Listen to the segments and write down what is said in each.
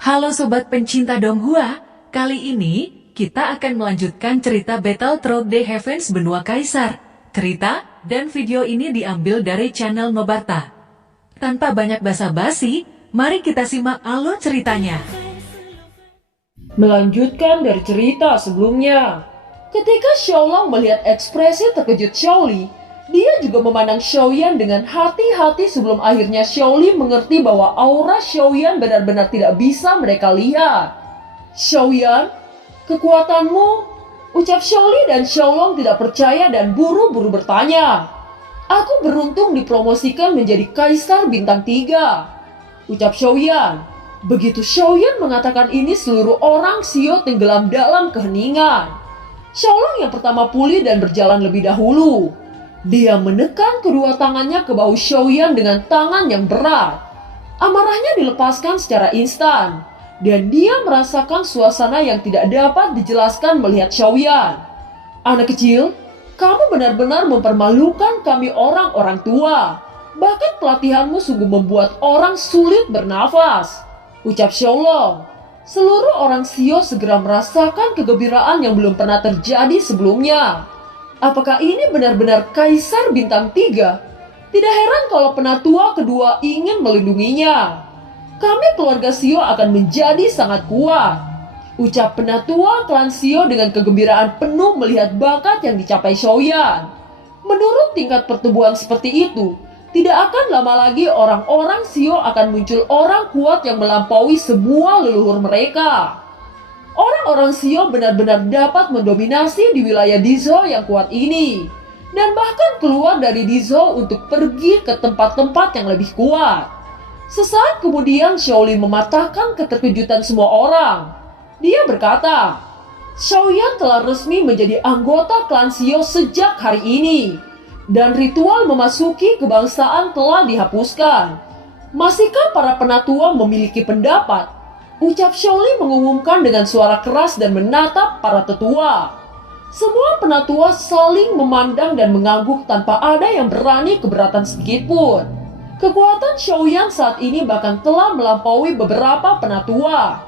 Halo Sobat pencinta Donghua, kali ini kita akan melanjutkan cerita Battle Through the Heavens Benua Kaisar. Cerita dan video ini diambil dari channel Nobarta. Tanpa banyak basa-basi, mari kita simak alur ceritanya. Melanjutkan dari cerita sebelumnya, ketika Xiaolong melihat ekspresi terkejut Xiaoli, dia juga memandang Xiaoyan dengan hati-hati sebelum akhirnya Xiaoli mengerti bahwa aura Xiaoyan benar-benar tidak bisa mereka lihat. "Xiaoyan, kekuatanmu," ucap Xiaoli, dan Xiaolong tidak percaya dan buru-buru bertanya. "Aku beruntung dipromosikan menjadi Kaisar Bintang 3, ucap Xiaoyan. Begitu Xiaoyan mengatakan ini, seluruh orang Xio tenggelam dalam keheningan. Xiaolong yang pertama pulih dan berjalan lebih dahulu. Dia menekan kedua tangannya ke bahu Xiaoyan dengan tangan yang berat. Amarahnya dilepaskan secara instan, dan dia merasakan suasana yang tidak dapat dijelaskan melihat Xiaoyan. "Anak kecil, kamu benar-benar mempermalukan kami orang-orang tua. Bahkan pelatihanmu sungguh membuat orang sulit bernafas," ucap Xiaolong. Seluruh orang Xio segera merasakan kegembiraan yang belum pernah terjadi sebelumnya. Apakah ini benar-benar Kaisar Bintang 3? Tidak heran kalau penatua kedua ingin melindunginya. "Kami keluarga Xio akan menjadi sangat kuat," ucap penatua klan Xio dengan kegembiraan penuh melihat bakat yang dicapai Xiaoyan. Menurut tingkat pertumbuhan seperti itu, tidak akan lama lagi orang-orang Xio akan muncul orang kuat yang melampaui semua leluhur mereka. Orang-orang Xio benar-benar dapat mendominasi di wilayah Dizhou yang kuat ini, dan bahkan keluar dari Dizhou untuk pergi ke tempat-tempat yang lebih kuat. Sesaat kemudian Xiaoli mematahkan keterkejutan semua orang. Dia berkata, "Xiaoyan telah resmi menjadi anggota klan Xio sejak hari ini, dan ritual memasuki kebangsaan telah dihapuskan. Masihkah para penatua memiliki pendapat?" ucap Xiaoli mengumumkan dengan suara keras dan menatap para tetua. Semua penatua saling memandang dan mengangguk tanpa ada yang berani keberatan sedikitpun. Kekuatan Xiaoyan saat ini bahkan telah melampaui beberapa penatua.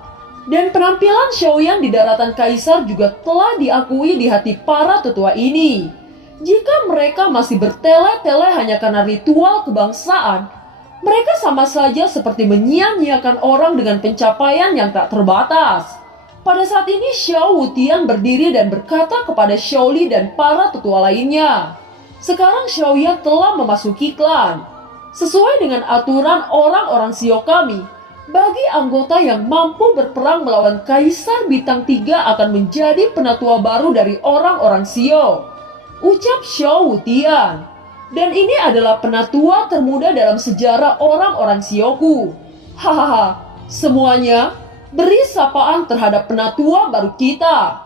Dan penampilan Xiaoyan di daratan kaisar juga telah diakui di hati para tetua ini. Jika mereka masih bertele-tele hanya karena ritual kebangsaan, mereka sama saja seperti menyia-nyiakan orang dengan pencapaian yang tak terbatas. Pada saat ini Xiao Wutian berdiri dan berkata kepada Xiaoli dan para tetua lainnya, "Sekarang Xiaoyan telah memasuki klan. Sesuai dengan aturan orang-orang Xio kami, bagi anggota yang mampu berperang melawan Kaisar Bintang 3 akan menjadi penatua baru dari orang-orang Xio," ucap Xiao Wutian. "Dan ini adalah penatua termuda dalam sejarah orang-orang Xioku. Hahaha, semuanya beri sapaan terhadap penatua baru kita,"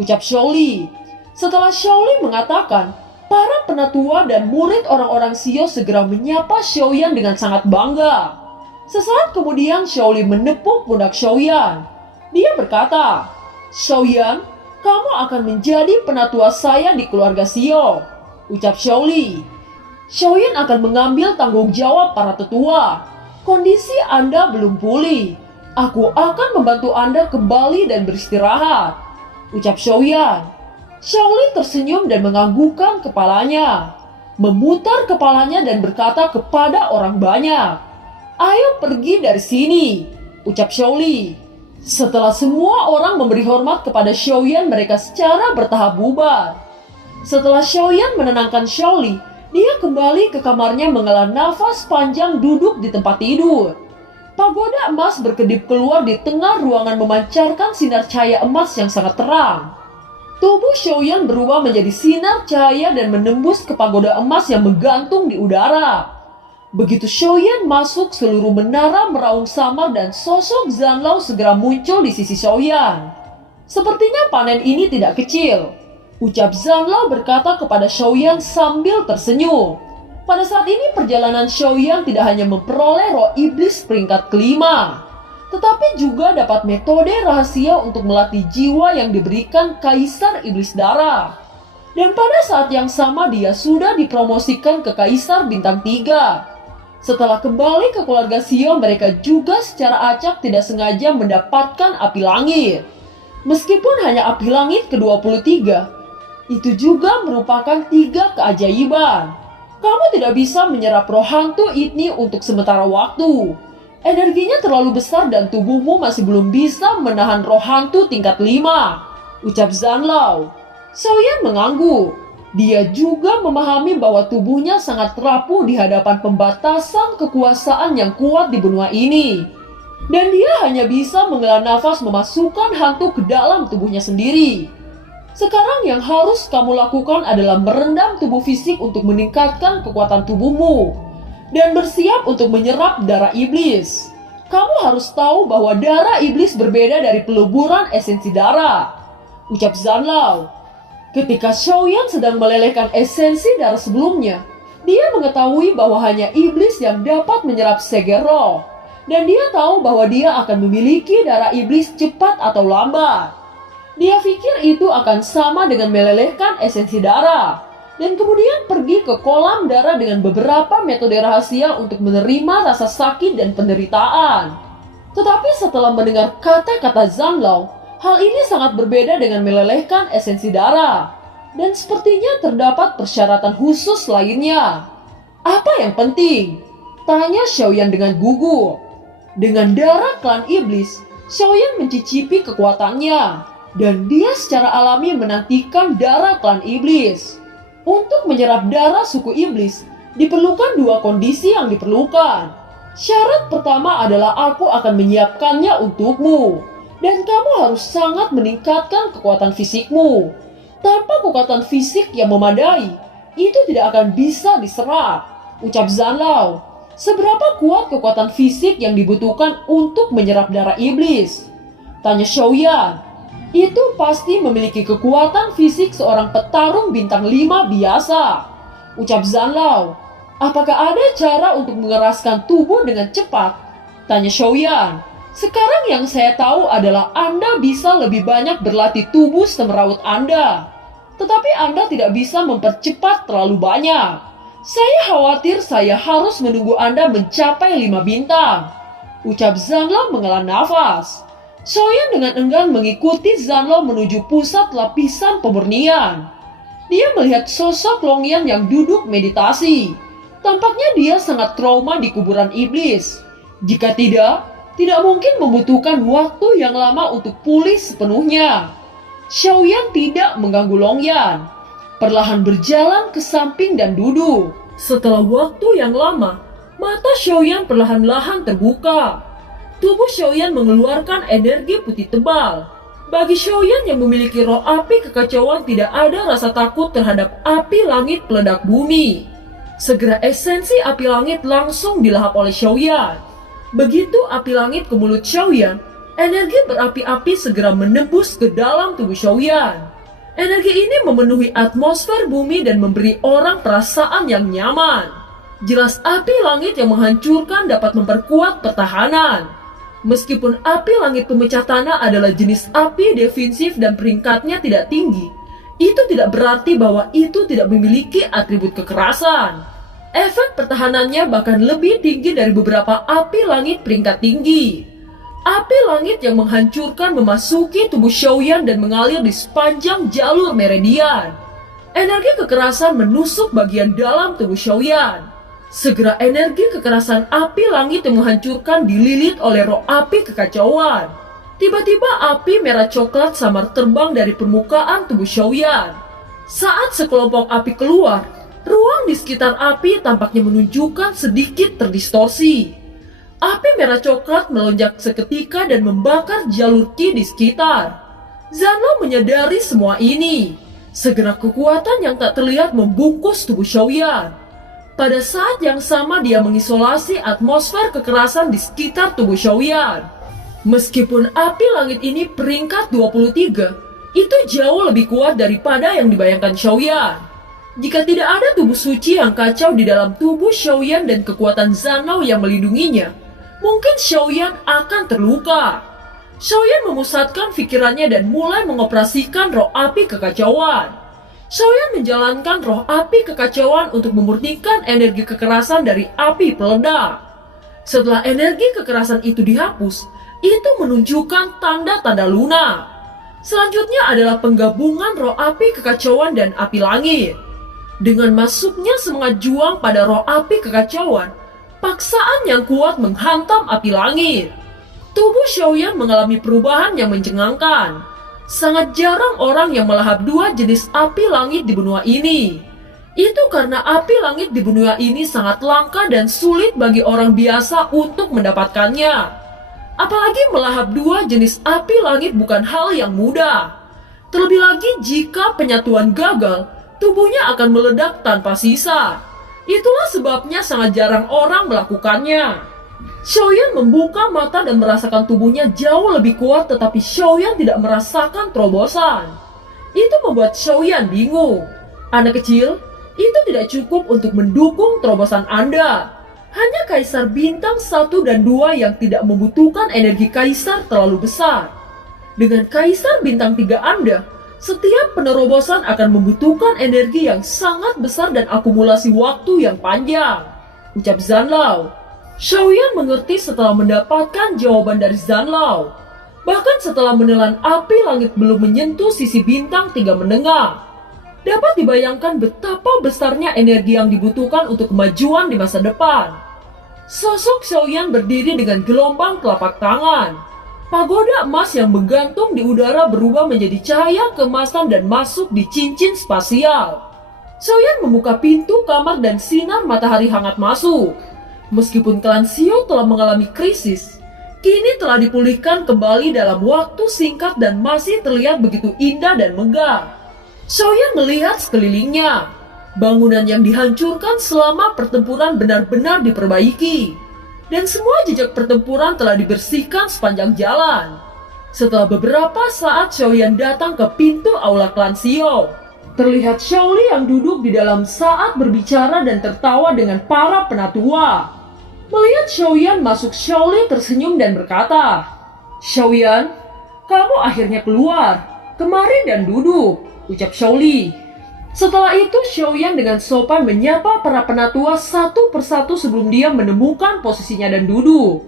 ucap Xiaoli. Setelah Xiaoli mengatakan, para penatua dan murid orang-orang Xio segera menyapa Xiaoyan dengan sangat bangga. Sesaat kemudian Xiaoli menepuk pundak Xiaoyan. Dia berkata, "Xiaoyan, kamu akan menjadi penatua saya di keluarga Xio," ucap Xiaoli. "Xiaoyan akan mengambil tanggung jawab para tetua. Kondisi Anda belum pulih. Aku akan membantu Anda kembali dan beristirahat," ucap Xiaoyan. Xiaoli tersenyum dan menganggukkan kepalanya, memutar kepalanya dan berkata kepada orang banyak, "Ayo pergi dari sini," ucap Xiaoli. Setelah semua orang memberi hormat kepada Xiaoyan, mereka secara bertahap bubar. Setelah Xiaoyan menenangkan Xiaoli, dia kembali ke kamarnya menghela nafas panjang duduk di tempat tidur. Pagoda emas berkedip keluar di tengah ruangan memancarkan sinar cahaya emas yang sangat terang. Tubuh Xiaoyan berubah menjadi sinar cahaya dan menembus ke pagoda emas yang menggantung di udara. Begitu Xiaoyan masuk, seluruh menara meraung samar dan sosok Zanlao segera muncul di sisi Xiaoyan. "Sepertinya panen ini tidak kecil," ucap Zanlao berkata kepada Xiaoyan sambil tersenyum. Pada saat ini perjalanan Xiaoyan tidak hanya memperoleh roh iblis peringkat kelima, tetapi juga dapat metode rahasia untuk melatih jiwa yang diberikan Kaisar Iblis Darah. Dan pada saat yang sama dia sudah dipromosikan ke Kaisar Bintang 3. Setelah kembali ke keluarga Xiao, mereka juga secara acak tidak sengaja mendapatkan api langit. Meskipun hanya api langit ke-23, itu juga merupakan 3 keajaiban. Kamu tidak bisa menyerap roh hantu ini untuk sementara waktu. Energinya terlalu besar dan tubuhmu masih belum bisa menahan roh hantu tingkat 5, ucap Zanlao. Xiaoyan mengangguk. Dia juga memahami bahwa tubuhnya sangat rapuh di hadapan pembatasan kekuasaan yang kuat di benua ini. Dan dia hanya bisa menghela nafas memasukkan hantu ke dalam tubuhnya sendiri. Sekarang yang harus kamu lakukan adalah merendam tubuh fisik untuk meningkatkan kekuatan tubuhmu. Dan bersiap untuk menyerap darah iblis. Kamu harus tahu bahwa darah iblis berbeda dari peleburan esensi darah, ucap Zanlao. Ketika Xiaoyan sedang melelehkan esensi darah sebelumnya, dia mengetahui bahwa hanya iblis yang dapat menyerap seger roh. Dan dia tahu bahwa dia akan memiliki darah iblis cepat atau lambat. Dia pikir itu akan sama dengan melelehkan esensi darah. Dan kemudian pergi ke kolam darah dengan beberapa metode rahasia untuk menerima rasa sakit dan penderitaan. Tetapi setelah mendengar kata-kata Zanlao, hal ini sangat berbeda dengan melelehkan esensi darah. Dan sepertinya terdapat persyaratan khusus lainnya. Apa yang penting? Tanya Xiaoyan dengan gugup. Dengan darah klan iblis, Xiaoyan mencicipi kekuatannya. Dan dia secara alami menantikan darah klan iblis. Untuk menyerap darah suku iblis, diperlukan 2 kondisi yang diperlukan. Syarat pertama adalah aku akan menyiapkannya untukmu. Dan kamu harus sangat meningkatkan kekuatan fisikmu. Tanpa kekuatan fisik yang memadai, itu tidak akan bisa diserap, ucap Zanlao. Seberapa kuat kekuatan fisik yang dibutuhkan untuk menyerap darah iblis? Tanya Xiaoyan. Itu pasti memiliki kekuatan fisik seorang petarung bintang 5 biasa, ucap Zanlao. Apakah ada cara untuk mengeraskan tubuh dengan cepat? Tanya Xiaoyan. Sekarang yang saya tahu adalah Anda bisa lebih banyak berlatih tubuh semerawut Anda. Tetapi Anda tidak bisa mempercepat terlalu banyak. Saya khawatir saya harus menunggu Anda mencapai 5 bintang, ucap Zanlao menghela nafas. Xiaoyan dengan enggan mengikuti Zanlao menuju pusat lapisan pemurnian. Dia melihat sosok Longyan yang duduk meditasi. Tampaknya dia sangat trauma di kuburan iblis. Jika tidak mungkin membutuhkan waktu yang lama untuk pulih sepenuhnya. Xiaoyan tidak mengganggu Longyan. Perlahan berjalan ke samping dan duduk. Setelah waktu yang lama, mata Xiaoyan perlahan-lahan terbuka. Tubuh Xiaoyan mengeluarkan energi putih tebal. Bagi Xiaoyan yang memiliki roh api kekacauan, tidak ada rasa takut terhadap api langit peledak bumi. Segera esensi api langit langsung dilahap oleh Xiaoyan. Begitu api langit ke mulut Xiaoyan, energi berapi-api segera menembus ke dalam tubuh Xiaoyan. Energi ini memenuhi atmosfer bumi dan memberi orang perasaan yang nyaman. Jelas api langit yang menghancurkan dapat memperkuat pertahanan. Meskipun api langit pemecah tanah adalah jenis api defensif dan peringkatnya tidak tinggi, itu tidak berarti bahwa itu tidak memiliki atribut kekerasan. Efek pertahanannya bahkan lebih tinggi dari beberapa api langit peringkat tinggi. Api langit yang menghancurkan memasuki tubuh Xiaoyan dan mengalir di sepanjang jalur meridian. Energi kekerasan menusuk bagian dalam tubuh Xiaoyan. Segera energi kekerasan api langit yang menghancurkan dililit oleh roh api kekacauan. Tiba-tiba api merah coklat samar terbang dari permukaan tubuh Xiaoyan. Saat sekelompok api keluar, ruang di sekitar api tampaknya menunjukkan sedikit terdistorsi. Api merah coklat melonjak seketika dan membakar jalur ki di sekitar. Zanlao menyadari semua ini. Segera kekuatan yang tak terlihat membungkus tubuh Xiaoyan. Pada saat yang sama dia mengisolasi atmosfer kekerasan di sekitar tubuh Xiaoyan. Meskipun api langit ini peringkat 23, itu jauh lebih kuat daripada yang dibayangkan Xiaoyan. Jika tidak ada tubuh suci yang kacau di dalam tubuh Xiaoyan dan kekuatan Zanlao yang melindunginya, mungkin Xiaoyan akan terluka. Xiaoyan memusatkan pikirannya dan mulai mengoperasikan roh api kekacauan. Xiaoyan menjalankan roh api kekacauan untuk memurnikan energi kekerasan dari api peledak. Setelah energi kekerasan itu dihapus, itu menunjukkan tanda-tanda lunak. Selanjutnya adalah penggabungan roh api kekacauan dan api langit. Dengan masuknya semangat juang pada roh api kekacauan, paksaan yang kuat menghantam api langit. Tubuh Xiaoyan mengalami perubahan yang mencengangkan. Sangat jarang orang yang melahap dua jenis api langit di benua ini. Itu karena api langit di benua ini sangat langka dan sulit bagi orang biasa untuk mendapatkannya. Apalagi melahap dua jenis api langit bukan hal yang mudah. Terlebih lagi jika penyatuan gagal, tubuhnya akan meledak tanpa sisa. Itulah sebabnya sangat jarang orang melakukannya. Xiaoyan membuka mata dan merasakan tubuhnya jauh lebih kuat, tetapi Xiaoyan tidak merasakan terobosan. Itu membuat Xiaoyan bingung. Anak kecil, itu tidak cukup untuk mendukung terobosan Anda. Hanya Kaisar Bintang 1 dan 2 yang tidak membutuhkan energi Kaisar terlalu besar. Dengan Kaisar Bintang 3 Anda, setiap penerobosan akan membutuhkan energi yang sangat besar dan akumulasi waktu yang panjang, ucap Zanlao. Xiaoyan mengerti setelah mendapatkan jawaban dari Zanlao. Bahkan setelah menelan api langit belum menyentuh sisi bintang 3 menengah. Dapat dibayangkan betapa besarnya energi yang dibutuhkan untuk kemajuan di masa depan. Sosok Xiaoyan berdiri dengan gelombang telapak tangan. Pagoda emas yang menggantung di udara berubah menjadi cahaya keemasan dan masuk di cincin spasial. Xiaoyan membuka pintu kamar dan sinar matahari hangat masuk. Meskipun klan Xiao telah mengalami krisis, kini telah dipulihkan kembali dalam waktu singkat dan masih terlihat begitu indah dan megah. Xiaoyan melihat sekelilingnya. Bangunan yang dihancurkan selama pertempuran benar-benar diperbaiki. Dan semua jejak pertempuran telah dibersihkan sepanjang jalan. Setelah beberapa saat Xiaoyan datang ke pintu aula klan Xiao. Terlihat Xiaoli yang duduk di dalam saat berbicara dan tertawa dengan para penatua. Melihat Xiaoyan masuk, Xiaoli tersenyum dan berkata, "Xiaoyan, kamu akhirnya keluar. Kemari dan duduk," ucap Xiaoli. Setelah itu Xiaoyan dengan sopan menyapa para penatua satu persatu sebelum dia menemukan posisinya dan duduk.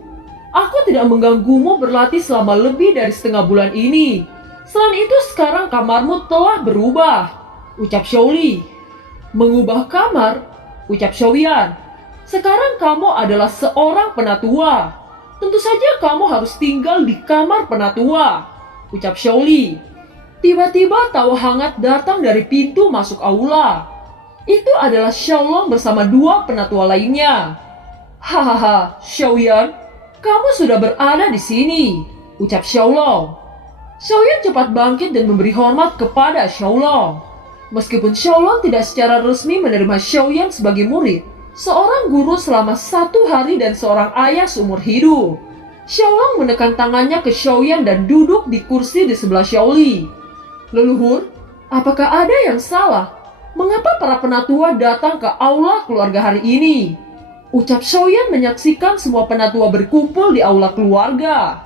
"Aku tidak mengganggumu berlatih selama lebih dari setengah bulan ini. Selain itu sekarang kamarmu telah berubah," ucap Xiaoli. "Mengubah kamar?" ucap Xiaoyan. "Sekarang kamu adalah seorang penatua. Tentu saja kamu harus tinggal di kamar penatua," ucap Xiaoli. Tiba-tiba tawa hangat datang dari pintu masuk aula. Itu adalah Xiaolong bersama 2 penatua lainnya. "Hahaha, Xiaoyan, kamu sudah berada di sini," ucap Xiaolong. Xiaoyan cepat bangkit dan memberi hormat kepada Xiaolong. Meskipun Xiaolong tidak secara resmi menerima Xiaoyan sebagai murid, seorang guru selama 1 hari dan seorang ayah seumur hidup, Xiaolong menekan tangannya ke Xiaoyan dan duduk di kursi di sebelah Xiaoli. "Leluhur, apakah ada yang salah? Mengapa para penatua datang ke aula keluarga hari ini?" ucap Xiaoyan menyaksikan semua penatua berkumpul di aula keluarga.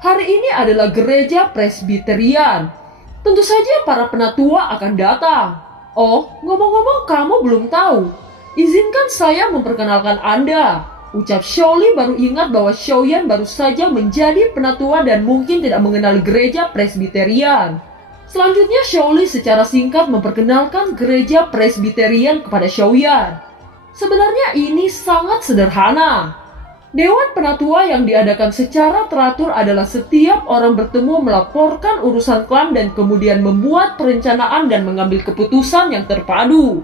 Hari ini adalah gereja Presbiterian. Tentu saja para penatua akan datang. "Oh, ngomong-ngomong kamu belum tahu. Izinkan saya memperkenalkan Anda," ucap Xiaoli baru ingat bahwa Xiaoyan baru saja menjadi penatua dan mungkin tidak mengenal gereja Presbiterian. Selanjutnya Xiaoli secara singkat memperkenalkan gereja Presbiterian kepada Xiaoyan. Sebenarnya ini sangat sederhana. Dewan penatua yang diadakan secara teratur adalah setiap orang bertemu melaporkan urusan klan dan kemudian membuat perencanaan dan mengambil keputusan yang terpadu.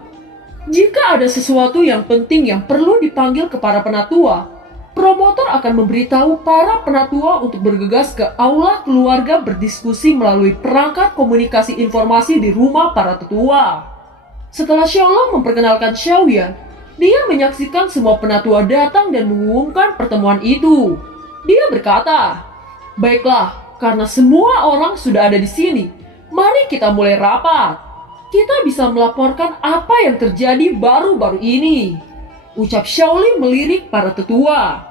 Jika ada sesuatu yang penting yang perlu dipanggil ke para penatua, promotor akan memberitahu para penatua untuk bergegas ke aula keluarga berdiskusi melalui perangkat komunikasi informasi di rumah para tetua. Setelah Xiaolong memperkenalkan Xiaoyan, dia menyaksikan semua penatua datang dan mengumumkan pertemuan itu. Dia berkata, "Baiklah, karena semua orang sudah ada di sini, mari kita mulai rapat. Kita bisa melaporkan apa yang terjadi baru-baru ini," ucap Xiaoli melirik para tetua.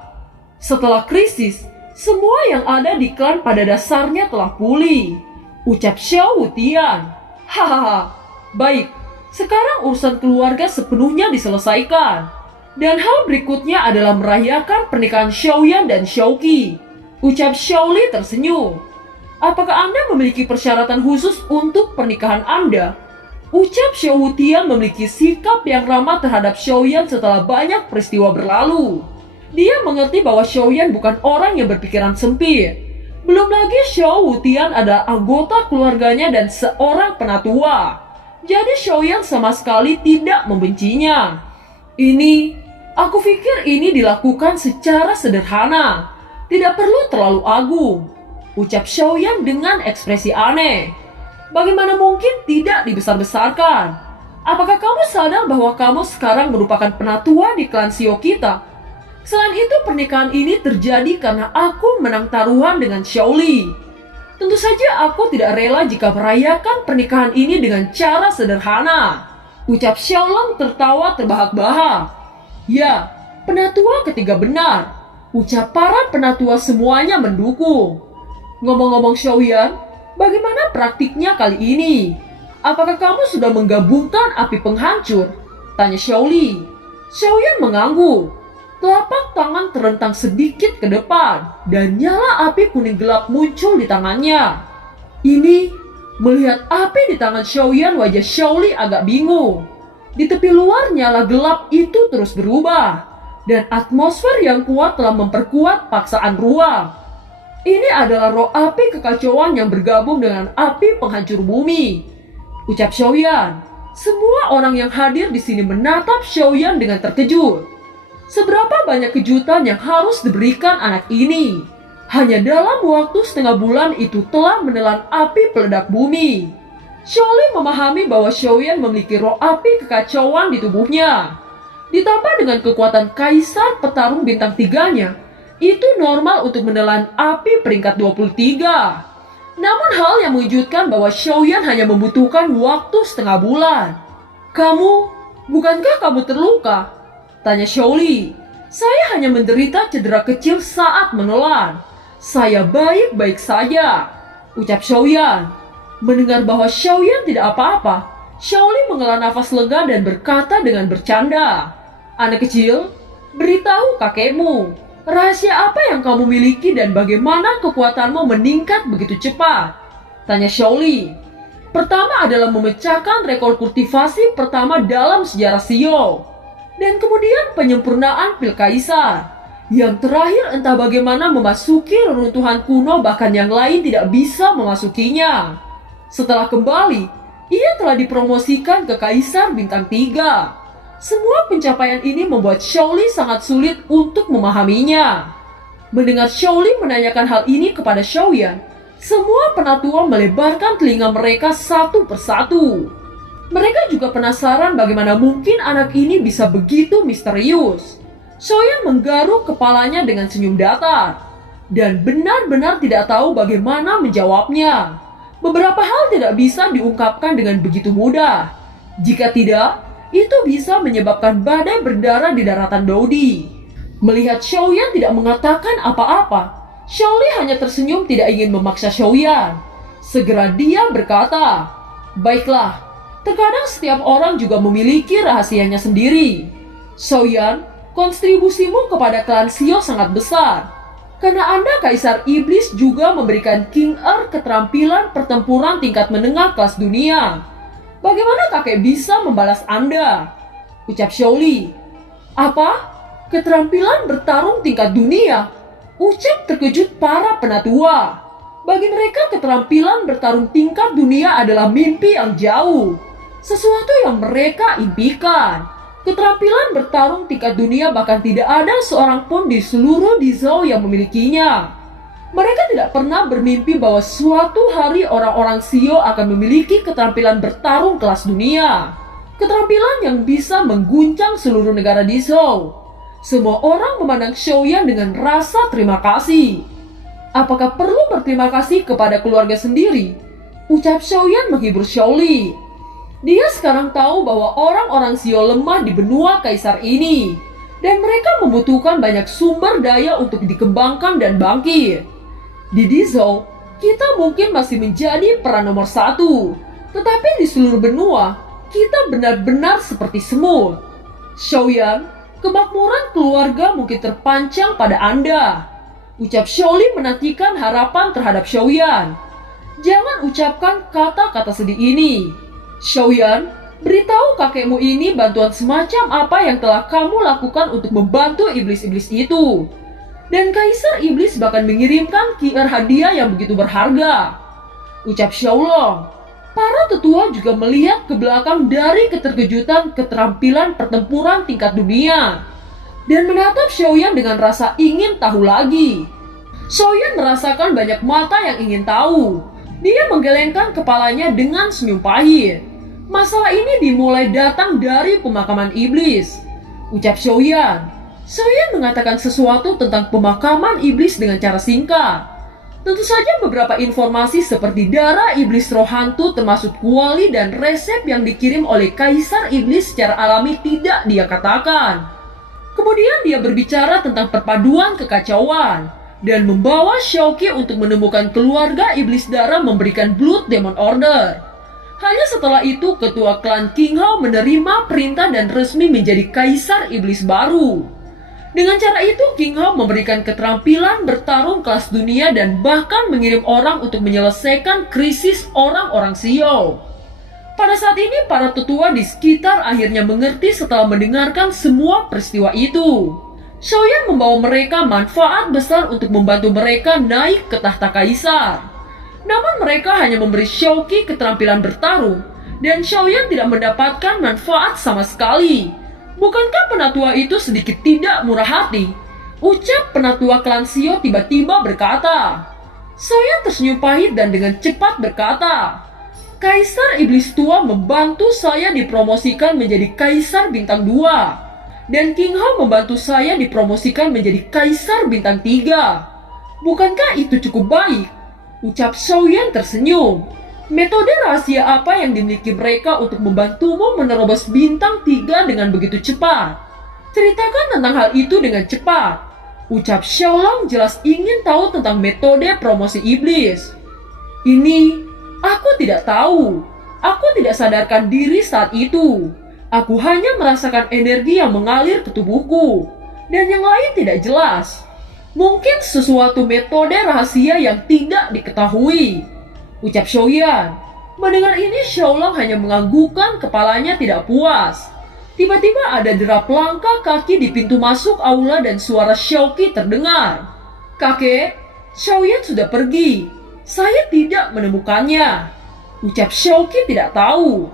"Setelah krisis, semua yang ada di klan pada dasarnya telah pulih," ucap Xiao Wutian. "Hahaha, baik, Sekarang urusan keluarga sepenuhnya diselesaikan. Dan hal berikutnya adalah merayakan pernikahan Xiaoyan dan Xiaoqi. Ucap Xiaoli tersenyum. Apakah Anda memiliki persyaratan khusus untuk pernikahan Anda? Ucap Xiao Wutian memiliki sikap yang ramah terhadap Xiaoyan setelah banyak peristiwa berlalu. Dia mengerti bahwa Xiaoyan bukan orang yang berpikiran sempit. Belum lagi Xiao Wutian adalah anggota keluarganya dan seorang penatua. Jadi Xiaoyan sama sekali tidak membencinya. Aku pikir ini dilakukan secara sederhana. Tidak perlu terlalu agung. Ucap Xiaoyan dengan ekspresi aneh. Bagaimana mungkin tidak dibesar-besarkan? Apakah kamu sadar bahwa kamu sekarang merupakan penatua di klan Xiao kita? Selain itu, pernikahan ini terjadi karena aku menang taruhan dengan Xiaoli. Tentu saja aku tidak rela jika merayakan pernikahan ini dengan cara sederhana. Ucap Xiaolong tertawa terbahak-bahak. Ya, penatua ketiga benar. Ucap para penatua semuanya mendukung. Ngomong-ngomong Xiaoyan, bagaimana praktiknya kali ini? Apakah kamu sudah menggabungkan api penghancur? Tanya Xiaoli. Xiaoyan mengangguk. Telapak tangan terentang sedikit ke depan dan nyala api kuning gelap muncul di tangannya. Melihat api di tangan Xiaoyan, wajah Xiaoli agak bingung. Di tepi luar nyala gelap itu terus berubah dan atmosfer yang kuat telah memperkuat paksaan ruang. Ini adalah roh api kekacauan yang bergabung dengan api penghancur bumi. Ucap Xiaoyan. Semua orang yang hadir di sini menatap Xiaoyan dengan terkejut. Seberapa banyak kejutan yang harus diberikan anak ini? Hanya dalam waktu setengah bulan itu telah menelan api peledak bumi. Xiaoli memahami bahwa Xiaoyan memiliki roh api kekacauan di tubuhnya. Ditambah dengan kekuatan kaisar petarung bintang 3-nya, itu normal untuk menelan api peringkat 23. Namun hal yang mengejutkan bahwa Xiaoyan hanya membutuhkan waktu setengah bulan. Bukankah kamu terluka? Tanya Xiaoli. Saya hanya menderita cedera kecil saat menelan. Saya baik-baik saja. Ucap Xiaoyan. Mendengar bahwa Xiaoyan tidak apa-apa, Xiaoli menghela nafas lega dan berkata dengan bercanda. Anak kecil, beritahu kakekmu. Rahasia apa yang kamu miliki dan bagaimana kekuatanmu meningkat begitu cepat? Tanya Xiaoli. Pertama adalah memecahkan rekor kultivasi pertama dalam sejarah Xiao. Dan kemudian penyempurnaan pil kaisar. Yang terakhir entah bagaimana memasuki reruntuhan kuno bahkan yang lain tidak bisa memasukinya. Setelah kembali, ia telah dipromosikan ke kaisar bintang 3. Semua pencapaian ini membuat Xiaoli sangat sulit untuk memahaminya. Mendengar Xiaoli menanyakan hal ini kepada Xiaoyan, semua penatua melebarkan telinga mereka satu persatu. Mereka juga penasaran bagaimana mungkin anak ini bisa begitu misterius. Xiaoyan menggaruk kepalanya dengan senyum datar dan benar-benar tidak tahu bagaimana menjawabnya. Beberapa hal tidak bisa diungkapkan dengan begitu mudah. Jika tidak, itu bisa menyebabkan badai berdarah di daratan Dodi. Melihat Xiaoyan tidak mengatakan apa-apa, Xiaoli hanya tersenyum tidak ingin memaksa Xiaoyan. Segera dia berkata, "Baiklah, terkadang setiap orang juga memiliki rahasianya sendiri. Xiaoyan, kontribusimu kepada klan Xiao sangat besar. Karena Anda Kaisar Iblis juga memberikan King Er keterampilan pertempuran tingkat menengah kelas dunia. Bagaimana kakek bisa membalas Anda?" Ucap Xiaoli. "Apa? Keterampilan bertarung tingkat dunia?" Ucap terkejut para penatua. Bagi mereka keterampilan bertarung tingkat dunia adalah mimpi yang jauh. Sesuatu yang mereka impikan. Keterampilan bertarung tingkat dunia bahkan tidak ada seorang pun di seluruh Dizhou yang memilikinya. Mereka tidak pernah bermimpi bahwa suatu hari orang-orang Xiao akan memiliki keterampilan bertarung kelas dunia. Keterampilan yang bisa mengguncang seluruh negara Dizhou. Semua orang memandang Xiaoyan dengan rasa terima kasih. Apakah perlu berterima kasih kepada keluarga sendiri? Ucap Xiaoyan menghibur Xiaoli. Dia sekarang tahu bahwa orang-orang Xiao lemah di benua kaisar ini. Dan mereka membutuhkan banyak sumber daya untuk dikembangkan dan bangkit. Di Dizhou, kita mungkin masih menjadi peran nomor 1. Tetapi di seluruh benua, kita benar-benar seperti semut. Xiaoyan, kemakmuran keluarga mungkin terpancang pada Anda. Ucap Xiaoli menantikan harapan terhadap Xiaoyan. Jangan ucapkan kata-kata sedih ini. Xiaoyan, beritahu kakekmu ini bantuan semacam apa yang telah kamu lakukan untuk membantu iblis-iblis itu. Dan Kaisar Iblis bahkan mengirimkan kier hadiah yang begitu berharga. Ucap Xiaolong. Para tetua juga melihat ke belakang dari keterkejutan keterampilan pertempuran tingkat dunia. Dan menatap Xiaoyan dengan rasa ingin tahu lagi. Xiaoyan merasakan banyak mata yang ingin tahu. Dia menggelengkan kepalanya dengan senyum pahit. Masalah ini dimulai datang dari pemakaman iblis. Ucap Xiaoyan. Xiaoyan mengatakan sesuatu tentang pemakaman iblis dengan cara singkat. Tentu saja beberapa informasi seperti darah iblis roh hantu termasuk kuali dan resep yang dikirim oleh Kaisar Iblis secara alami tidak dia katakan. Kemudian dia berbicara tentang perpaduan kekacauan dan membawa Xiaoqi untuk menemukan keluarga iblis darah memberikan Blood Demon Order. Hanya setelah itu ketua klan King Hao menerima perintah dan resmi menjadi Kaisar Iblis baru. Dengan cara itu, King Hao memberikan keterampilan bertarung kelas dunia dan bahkan mengirim orang untuk menyelesaikan krisis orang-orang Xiao. Pada saat ini, para tetua di sekitar akhirnya mengerti setelah mendengarkan semua peristiwa itu. Xiaoyan membawa mereka manfaat besar untuk membantu mereka naik ke tahta kaisar. Namun mereka hanya memberi Xiaoqi keterampilan bertarung, dan Xiaoyan tidak mendapatkan manfaat sama sekali. Bukankah penatua itu sedikit tidak murah hati? Ucap penatua klan Xiao tiba-tiba berkata. Xiaoyan tersenyum pahit dan dengan cepat berkata, Kaisar Iblis Tua membantu saya dipromosikan menjadi Kaisar Bintang 2. Dan King Hao membantu saya dipromosikan menjadi Kaisar Bintang 3. Bukankah itu cukup baik? Ucap Xiaoyan tersenyum. Metode rahasia apa yang dimiliki mereka untuk membantumu menerobos bintang 3 dengan begitu cepat? Ceritakan tentang hal itu dengan cepat. Ucap Xiaolong jelas ingin tahu tentang metode promosi iblis. Ini, aku tidak tahu. Aku tidak sadarkan diri saat itu. Aku hanya merasakan energi yang mengalir ke tubuhku. Dan yang lain tidak jelas. Mungkin sesuatu metode rahasia yang tidak diketahui. Ucap Xiaoyan. Mendengar ini Xiaolong hanya menganggukkan kepalanya tidak puas. Tiba-tiba ada derap langkah kaki di pintu masuk aula dan suara Xiaoqi terdengar. Kakek, Xiaoyan sudah pergi. Saya tidak menemukannya. Ucap Xiaoqi tidak tahu.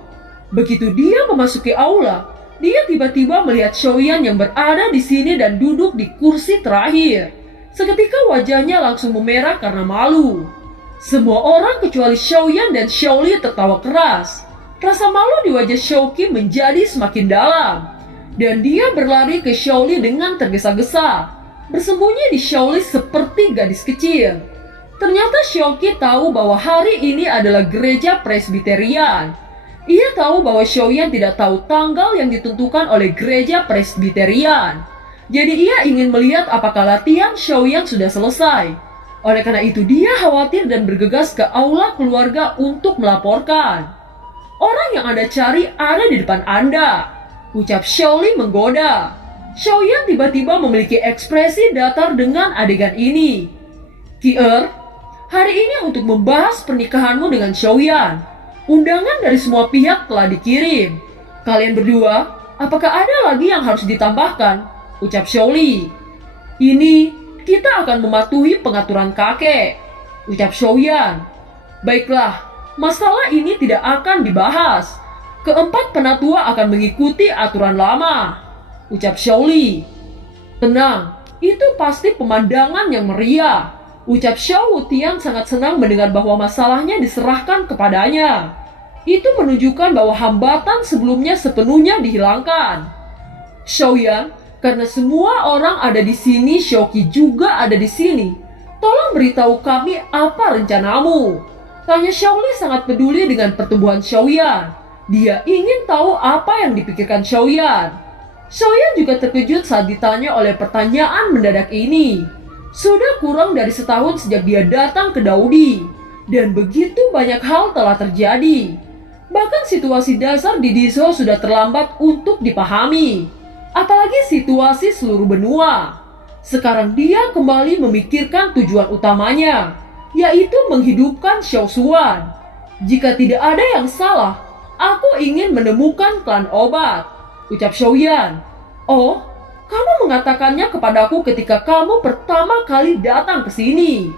Begitu dia memasuki aula, dia tiba-tiba melihat Xiaoyan yang berada di sini dan duduk di kursi terakhir. Seketika wajahnya langsung memerah karena malu. Semua orang kecuali Xiaoyan dan Xiaoli tertawa keras. Rasa malu di wajah Xiaoqi menjadi semakin dalam. Dan dia berlari ke Xiaoli dengan tergesa-gesa. Bersembunyi di Xiaoli seperti gadis kecil. Ternyata Xiaoqi tahu bahwa hari ini adalah gereja Presbyterian. Ia tahu bahwa Xiaoyan tidak tahu tanggal yang ditentukan oleh gereja Presbyterian. Jadi ia ingin melihat apakah latihan Xiaoyan sudah selesai. Oleh karena itu dia khawatir dan bergegas ke aula keluarga untuk melaporkan. Orang yang Anda cari ada di depan Anda. Ucap Xiaoli menggoda. Xiaoyan tiba-tiba memiliki ekspresi datar dengan adegan ini. Kier, hari ini untuk membahas pernikahanmu dengan Xiaoyan. Undangan dari semua pihak telah dikirim. Kalian berdua, apakah ada lagi yang harus ditambahkan? Ucap Xiaoli. Ini kita akan mematuhi pengaturan kakek. Ucap Xiaoyan. Baiklah, masalah ini tidak akan dibahas. Keempat penatua akan mengikuti aturan lama. Ucap Xiaoli. Tenang, itu pasti pemandangan yang meriah. Ucap Xiao Wutian sangat senang mendengar bahwa masalahnya diserahkan kepadanya. Itu menunjukkan bahwa hambatan sebelumnya sepenuhnya dihilangkan. Xiaoyan, karena semua orang ada di sini, Xiaoqi juga ada di sini. Tolong beritahu kami apa rencanamu. Tanya Xiaoli sangat peduli dengan pertumbuhan Xiaoyan. Dia ingin tahu apa yang dipikirkan Xiaoyan. Xiaoyan juga terkejut saat ditanya oleh pertanyaan mendadak ini. Sudah kurang dari setahun sejak dia datang ke Daudi. Dan begitu banyak hal telah terjadi. Bahkan situasi dasar di Dizo sudah terlambat untuk dipahami. Apalagi situasi seluruh benua. Sekarang dia kembali memikirkan tujuan utamanya, yaitu menghidupkan Xiao Xuan. Jika tidak ada yang salah, aku ingin menemukan klan obat, ucap Xiaoyan. Oh, kamu mengatakannya kepadaku ketika kamu pertama kali datang ke sini.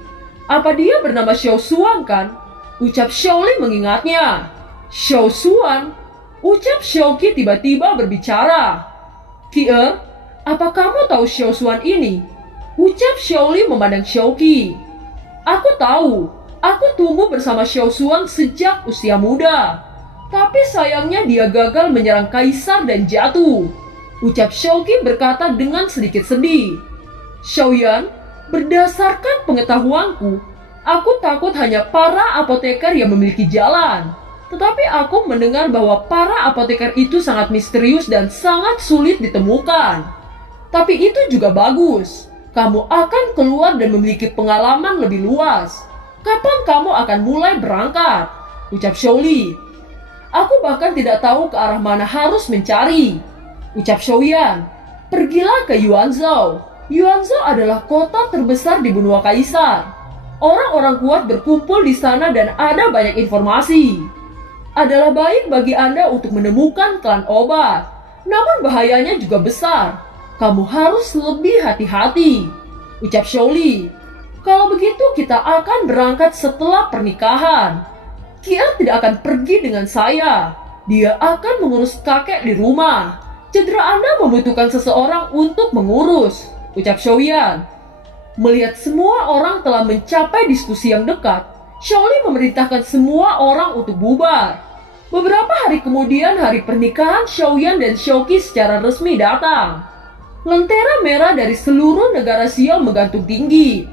Apa dia bernama Xiao Xuan kan? Ucap Xiaoli mengingatnya. Xiao Xuan, ucap Xiaoqi tiba-tiba berbicara. Kie, apa kamu tahu Xiao Xuan ini? Ucap Xiaoli memandang Xiaoqi. Aku tahu, aku tumbuh bersama Xiao Xuan sejak usia muda. Tapi sayangnya dia gagal menyerang kaisar dan jatuh. Ucap Xiaoqi berkata dengan sedikit sedih. Xiaoyan, berdasarkan pengetahuanku, aku takut hanya para apoteker yang memiliki jalan. Tetapi aku mendengar bahwa para apoteker itu sangat misterius dan sangat sulit ditemukan. Tapi itu juga bagus. Kamu akan keluar dan memiliki pengalaman lebih luas. Kapan kamu akan mulai berangkat? Ucap Xiaoli. Aku bahkan tidak tahu ke arah mana harus mencari. Ucap Xiaoyan. Pergilah ke Yuanzhou. Yuanzhou adalah kota terbesar di benua kaisar. Orang-orang kuat berkumpul di sana dan ada banyak informasi. Adalah baik bagi Anda untuk menemukan klan obat. Namun bahayanya juga besar. Kamu harus lebih hati-hati. Ucap Xiaoli. Kalau begitu kita akan berangkat setelah pernikahan. Kia tidak akan pergi dengan saya. Dia akan mengurus kakek di rumah. Cedera Anda membutuhkan seseorang untuk mengurus. Ucap Xiaoyan. Melihat semua orang telah mencapai diskusi yang dekat, Xiaoli memerintahkan semua orang untuk bubar. Beberapa hari kemudian hari pernikahan Xiaoyan dan Xiaoqi secara resmi datang. Lentera merah dari seluruh negara Xiao menggantung tinggi.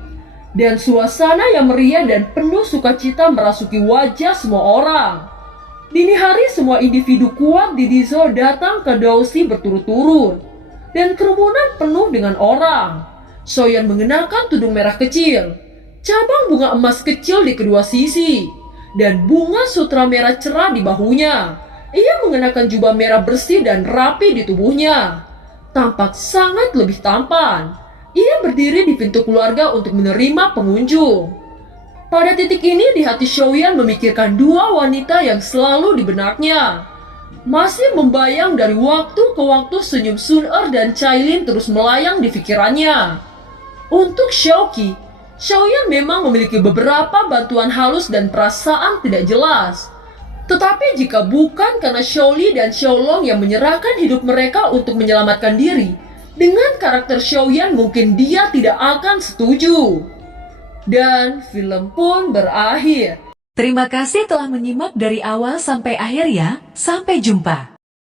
Dan suasana yang meriah dan penuh sukacita merasuki wajah semua orang. Dini hari semua individu kuat di Dizo datang ke Daoxi berturut-turut. Dan kerumunan penuh dengan orang. Xiaoyan mengenakan tudung merah kecil. Cabang bunga emas kecil di kedua sisi. Dan bunga sutra merah cerah di bahunya. Ia mengenakan jubah merah bersih dan rapi di tubuhnya. Tampak sangat lebih tampan. Ia berdiri di pintu keluarga untuk menerima pengunjung. Pada titik ini di hati Xiaoyan memikirkan dua wanita yang selalu di benaknya. Masih membayang dari waktu ke waktu senyum Sun-er dan Cailin terus melayang di pikirannya. Untuk Xiaoqi, Xiaoyan memang memiliki beberapa bantuan halus dan perasaan tidak jelas. Tetapi jika bukan karena Xiaoli dan Xiaolong yang menyerahkan hidup mereka untuk menyelamatkan diri, dengan karakter Xiaoyan mungkin dia tidak akan setuju. Dan film pun berakhir. Terima kasih telah menyimak dari awal sampai akhir ya. Sampai jumpa.